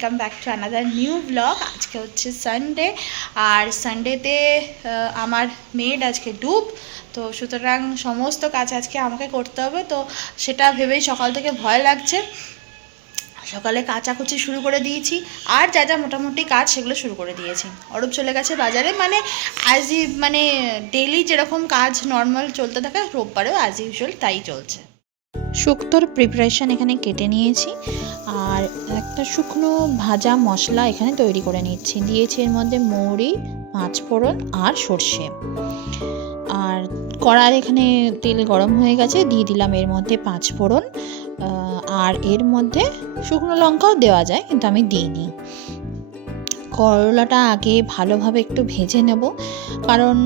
Welcome back to another new blog আজকে হচ্ছে Sunday আর সানডেতে আমার মেড আজকে ডুব তো সুতরাং সমস্ত কাজ আজকে আমাকে করতে হবে, তো সেটা ভেবেই সকাল থেকে ভয় লাগছে। সকালে কাচাকুচি শুরু করে দিয়েছি, আর যা যা মোটামুটি কাজ সেগুলো শুরু করে দিয়েছি। অরূপ চলে গেছে বাজারে মানে অ্যাজ ই মানে ডেলি যেরকম কাজ নর্মাল চলতে থাকে, রোববারেও অ্যাজ ইউজুয়াল তাই চলছে। শুক্তোর প্রিপারেশান এখানে কেটে নিয়েছি। আর একটা শুকনো ভাজা মশলা এখানে তৈরি করে নিচ্ছি। দিয়েছি এর মধ্যে মৌরি পাঁচফোড়ন আর সর্ষে। আর কড়ার এখানে তেল গরম হয়ে গেছে, দিয়ে দিলাম এর মধ্যে পাঁচফোড়ন আর এর মধ্যে শুকনো লঙ্কাও দেওয়া যায়, কিন্তু আমি দিইনি। করলাটা আগে ভালোভাবে একটু ভেজে নেব, কারণ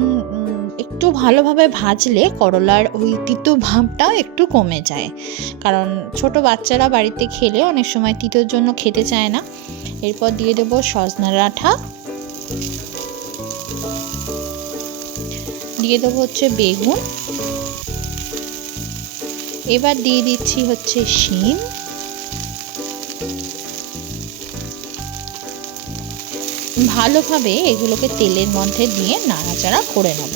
একটু ভালোভাবে ভাজলে করলার ওই তিতো ভাবটা একটু কমে যায়। কারণ ছোট বাচ্চারা বাড়িতে খেলে অনেক সময় তিতোর জন্য খেতে চায় না। এরপর দিয়ে দেবো সজনা ডাঁটা দিয়ে দেবো হচ্ছে বেগুন। এবার দিয়ে দিচ্ছি হচ্ছে শিম। ভালোভাবে এগুলোকে তেলের মধ্যে দিয়ে নাড়াচাড়া করে নেব।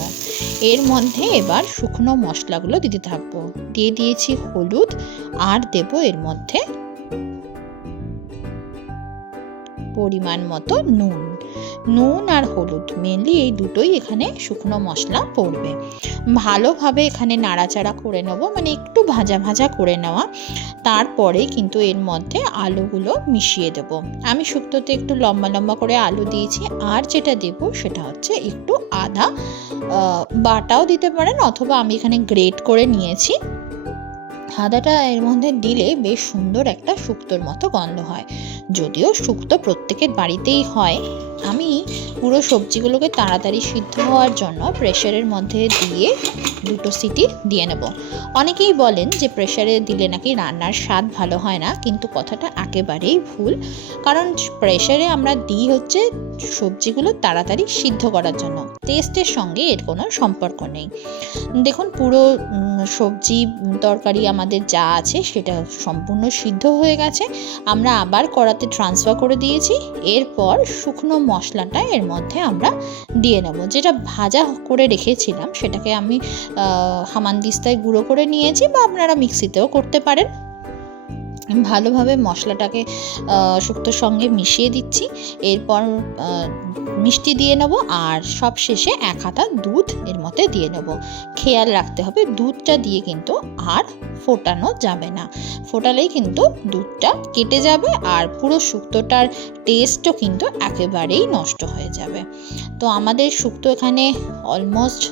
এর মধ্যে এবার শুকনো মশলাগুলো দিতে থাকব। দিয়ে দিয়েছি হলুদ আর দেব এর মধ্যে পরিমাণ মতো নুন। নুন আর হলুদ। মেনলি এই দুটোই এখানে শুকনো মশলা পড়বে। ভালোভাবে এখানে নাড়াচাড়া করে নেব মানে একটু ভাজা ভাজা করে নেওয়া। তারপরে কিন্তু এর মধ্যে আলুগুলো মিশিয়ে দেব। আমি শুক্তোতে একটু লম্বা লম্বা করে আলু দিয়েছি, আর যেটা দেব সেটা হচ্ছে একটু আদা। বাটাও দিতে পারেন, অথবা আমি এখানে গ্রেট করে নিয়েছি। আদাটা এর মধ্যে দিলে বেশ সুন্দর একটা শুক্তোর মতো গন্ধ হয়। যদিও শুক্তো প্রত্যেকের বাড়িতেই হয়, আমি পুরো সবজিগুলোকে তাড়াতাড়ি সিদ্ধ হওয়ার জন্য প্রেশারের মধ্যে দিয়ে দুটো সিটি দিয়ে নেব। অনেকেই বলেন যে প্রেশারে দিলে নাকি রান্নার স্বাদ ভালো হয় না, কিন্তু কথাটা একেবারেই ভুল। কারণ প্রেশারে আমরা দিই হচ্ছে সবজিগুলো তাড়াতাড়ি সিদ্ধ করার জন্য। টেস্টের সঙ্গে এর কোনো সম্পর্ক নেই। দেখুন, পুরো সবজি তরকারি আমাদের যা আছে সেটা সম্পূর্ণ সিদ্ধ হয়ে গেছে। আমরা আবার কড়াতে ট্রান্সফার করে দিয়েছি। এরপর শুকনো মশলাটা এর মধ্যে আমরা দিয়ে নেব। যেটা ভাজা করে রেখেছিলাম সেটাকে আমি হামানদিস্তায় গুঁড়ো করে নিয়েছি বা আপনারা মিক্সিতেও করতে পারেন। ভালোভাবে মশলাটাকে শুক্তোর সঙ্গে মিশিয়ে দিচ্ছি। এরপর মিষ্টি দিয়ে নেব আর সব শেষে এক হাতা দুধ এর মধ্যে দিয়ে নেব। খেয়াল রাখতে হবে দুধটা দিয়ে কিন্তু আর ফোটানো যাবে না। ফোটালেই কিন্তু দুধটা কেটে যাবে আর পুরো শুক্তোটার টেস্টও কিন্তু একেবারেই নষ্ট হয়ে যাবে। তো আমাদের শুক্তো এখানে অলমোস্ট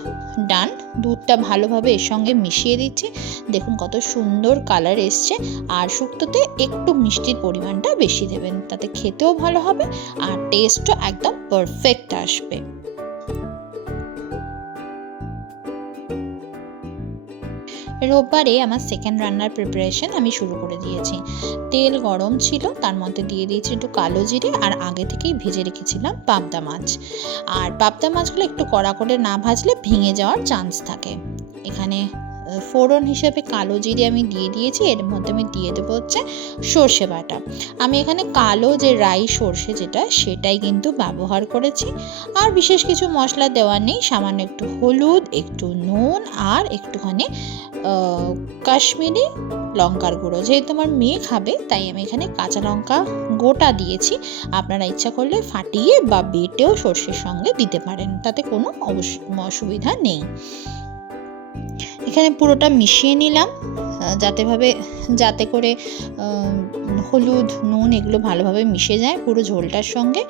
ডান দুধটা ভালোভাবে এর সঙ্গে মিশিয়ে দিচ্ছি। দেখুন কত সুন্দর কালার এসছে। আর শুক্তোতে একটু মিষ্টির পরিমাণটা বেশি দেবেন, তাতে খেতেও ভালো হবে আর টেস্টও একদম পারফেক্ট আসবে। রোববারে আমার সেকেন্ড রান্নার প্রিপারেশন আমি শুরু করে দিয়েছি। তেল গরম ছিল, তার মধ্যে দিয়ে দিয়েছি একটু কালো জিরে আর আগে থেকেই ভেজে রেখেছিলাম পাবদা মাছ। আর পাবদা মাছগুলো একটু কড়া করে না ভাজলে ভেঙে যাওয়ার চান্স থাকে। এখানে ফোড়ন হিসেবে কালো জিরে আমি দিয়ে দিয়েছি, এর মধ্যে আমি দিয়ে দেবো হচ্ছে সর্ষে বাটা। আমি এখানে কালো যে রাই সর্ষে যেটা, সেটাই কিন্তু ব্যবহার করেছি। আর বিশেষ কিছু মশলা দেওয়া নেই, সামান্য একটু হলুদ, একটু নুন, আর একটুখানি কাশ্মীরি লঙ্কার গুঁড়ো। যেহেতু আমার মেয়ে খাবে, তাই আমি এখানে কাঁচা লঙ্কা গোটা দিয়েছি। আপনারা ইচ্ছা করলে ফাটিয়ে বা বেটেও সর্ষের সঙ্গে দিতে পারেন, তাতে কোনো অসুবিধা নেই। এখানে পুরোটা মিশিয়ে নিলাম যাতেভাবে যাতে করে হলুদ, নুন এগুলো ভালোভাবে মিশে যায় পুরো ঝোলটার সঙ্গে।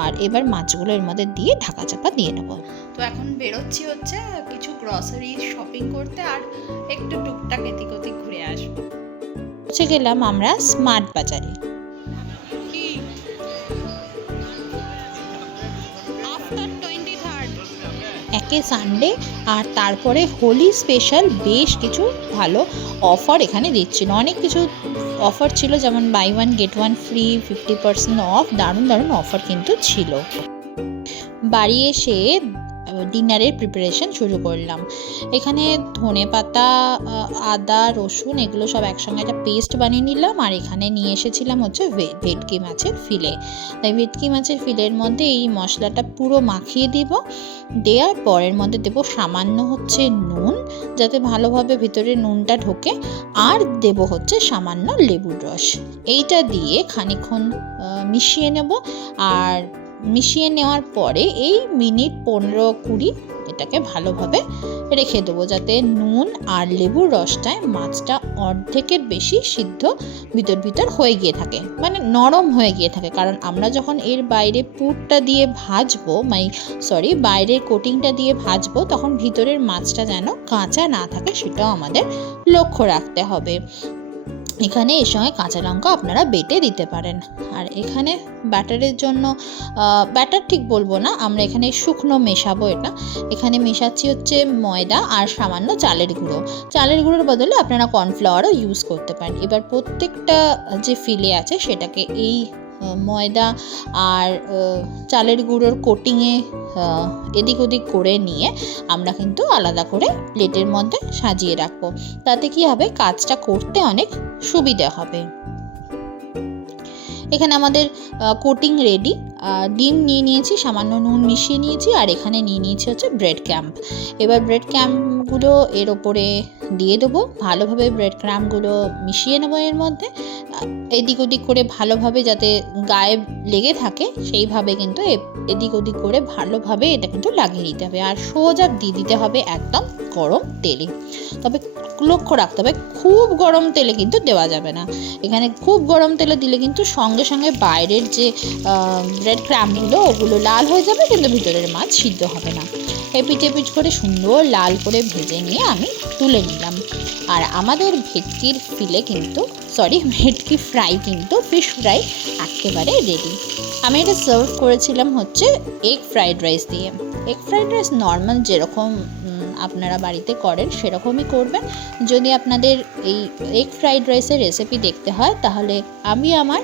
আর এবার মাছগুলো এর মধ্যে দিয়ে ঢাকা চাপা দিয়ে নেব। তো এখন বেরোচ্ছি হচ্ছে কিছু গ্রসারি শপিং করতে আর একটু টুকটাক এদিক ওদিক ঘুরে আসব। পৌঁছে গেলাম আমরা স্মার্ট বাজারে একে সানডে আর তারপরে হোলি স্পেশাল বেশ কিছু ভালো অফার এখানে দিচ্ছিল অনেক কিছু অফার ছিল, যেমন buy one get one free fifty percent off দারুণ দারুণ অফার কিন্তু ছিল। বাড়ি এসে ডিনারের প্রিপারেশন শুরু করলাম। এখানে ধনে পাতা আদা, রসুন এগুলো সব একসঙ্গে একটা পেস্ট বানিয়ে নিলাম আর এখানে নিয়ে এসেছিলাম হচ্ছে ভেটকি মাছের ফিলে তাই ভেটকি মাছের ফিলের মধ্যে এই মশলাটা পুরো মাখিয়ে দিব। দেওয়ার পরের মধ্যে দেবো সামান্য হচ্ছে নুন, যাতে ভালোভাবে ভিতরে নুনটা ঢোকে। আর দেব হচ্ছে সামান্য লেবুর রস। এইটা দিয়ে খানিক্ষণ মিশিয়ে নেব। আর মিশিয়ে নেওয়ার পরে এই মিনিট পনেরো কুড়ি এটাকে ভালোভাবে রেখে দেবো যাতে নুন আর লেবুর রসটায় মাছটা অর্ধেকের বেশি সিদ্ধ ভিতর ভিতর হয়ে গিয়ে থাকে মানে নরম হয়ে গিয়ে থাকে। কারণ আমরা যখন এর বাইরে পুরটা দিয়ে ভাজবো মানে সরি বাইরের কোটিংটা দিয়ে ভাজবো, তখন ভিতরের মাছটা যেন কাঁচা না থাকে, সেটাও আমাদের লক্ষ্য রাখতে হবে। এখানে এর সঙ্গে কাঁচা লঙ্কা আপনারা বেটে দিতে পারেন। আর এখানে ব্যাটারের জন্য ব্যাটার ঠিক বলব না, আমরা এখানে শুকনো মেশাবো এটা। এখানে মেশাচ্ছি হচ্ছে ময়দা আর সামান্য চালের গুঁড়ো। চালের গুঁড়োর বদলে আপনারা কর্নফ্লাওয়ারও ইউজ করতে পারেন। এবার প্রত্যেকটা যে ফিলে আছে সেটাকে এই ময়দা আর চালের গুঁড়োর কোটিংয়ে এদিক ওদিক করে নিয়ে আমরা কিন্তু আলাদা করে প্লেটের মধ্যে সাজিয়ে রাখব। তাতে কি হবে? কাজটা করতে অনেক সুবিধা হবে। এখানে আমাদের কোটিং রেডি ডিম নিয়ে নিয়েছি, সামান্য নুন মিশিয়ে নিয়েছি, আর এখানে নিয়ে নিয়েছি হচ্ছে ব্রেড ক্যাম্প এবার ব্রেড ক্যাম্পগুলো এর ওপরে দিয়ে দেবো। ভালোভাবে ব্রেড ক্যাম্পগুলো মিশিয়ে নেব এর মধ্যে। এদিক ওদিক করে ভালোভাবে যাতে গায়ে লেগে থাকে, সেইভাবে কিন্তু এদিক ওদিক করে ভালোভাবে এটা কিন্তু লাগিয়ে দিতে হবে। আর সোজা দিয়ে দিতে হবে একদম গরম তেলে। তবে লক্ষ্য রাখতে হবে, খুব গরম তেলে কিন্তু দেওয়া যাবে না। এখানে খুব গরম তেলে দিলে কিন্তু সঙ্গে সঙ্গে বাইরের যে ব্রেড ক্রামগুলো ওগুলো লাল হয়ে যাবে, কিন্তু ভিতরের মাছ সিদ্ধ হবে না। এপিট এপিট করে সুন্দর লাল করে ভেজে নিয়ে আমি তুলে নিলাম। আর আমাদের ভেটকির ফিলে কিন্তু সরি ভেটকি ফ্রাই কিন্তু ফিশ ফ্রাই একেবারে রেডি আমি এটা সার্ভ করেছিলাম হচ্ছে এগ ফ্রাইড রাইস দিয়ে। এগ ফ্রাইড রাইস নর্মাল যেরকম আপনারা বাড়িতে করেন সেরকমই করবেন। যদি আপনাদের এই এগ ফ্রাইড রাইসের রেসিপি দেখতে হয়, তাহলে আমি আমার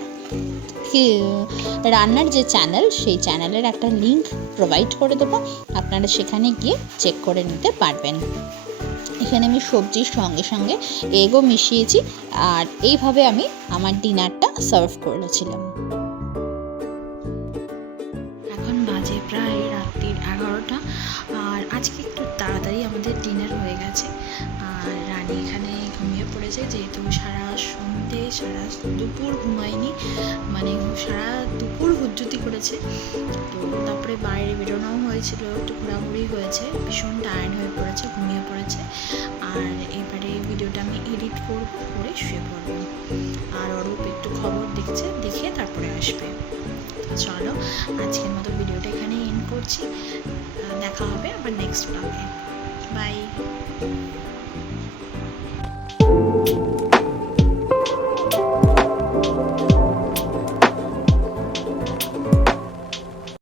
রান্নার যে চ্যানেল সেই চ্যানেলের একটা লিংক প্রোভাইড করে দেবো। আপনারা সেখানে গিয়ে চেক করে নিতে পারবেন। এখানে আমি সবজির সঙ্গে সঙ্গে এগও মিশিয়েছি, আর এইভাবে আমি আমার ডিনারটা সার্ভ করেছিলাম। এখন বাজে প্রায় রাত্রির এগারোটা, আর আজকে একটু তাড়াতাড়ি আমাদের ডিনার হয়ে গেছে। আর রানী এখানে ঘুমিয়ে পড়েছে, যেহেতু সারা সন্ধ্যে, সারা দুপুর ঘুমায়নি মানে সারা দুপুর হুজ্জুতি করেছে। তো তারপরে বাইরে বেরোনোও হয়েছিল, একটু ঘোরাঘুরি হয়েছে, ভীষণ টায়ার্ড হয়ে পড়েছে, ঘুমিয়ে পড়েছে। আর এবারে ভিডিওটা আমি এডিট করব, করে শুয়ে পড়ব। আর অরূপ একটু খবর দেখছে, দেখে তারপরে আসবে। চলো, আজকের মতো ভিডিওটা এখানে এন্ড করছি। দেখা হবে আবার নেক্সট ব্লগে Bye.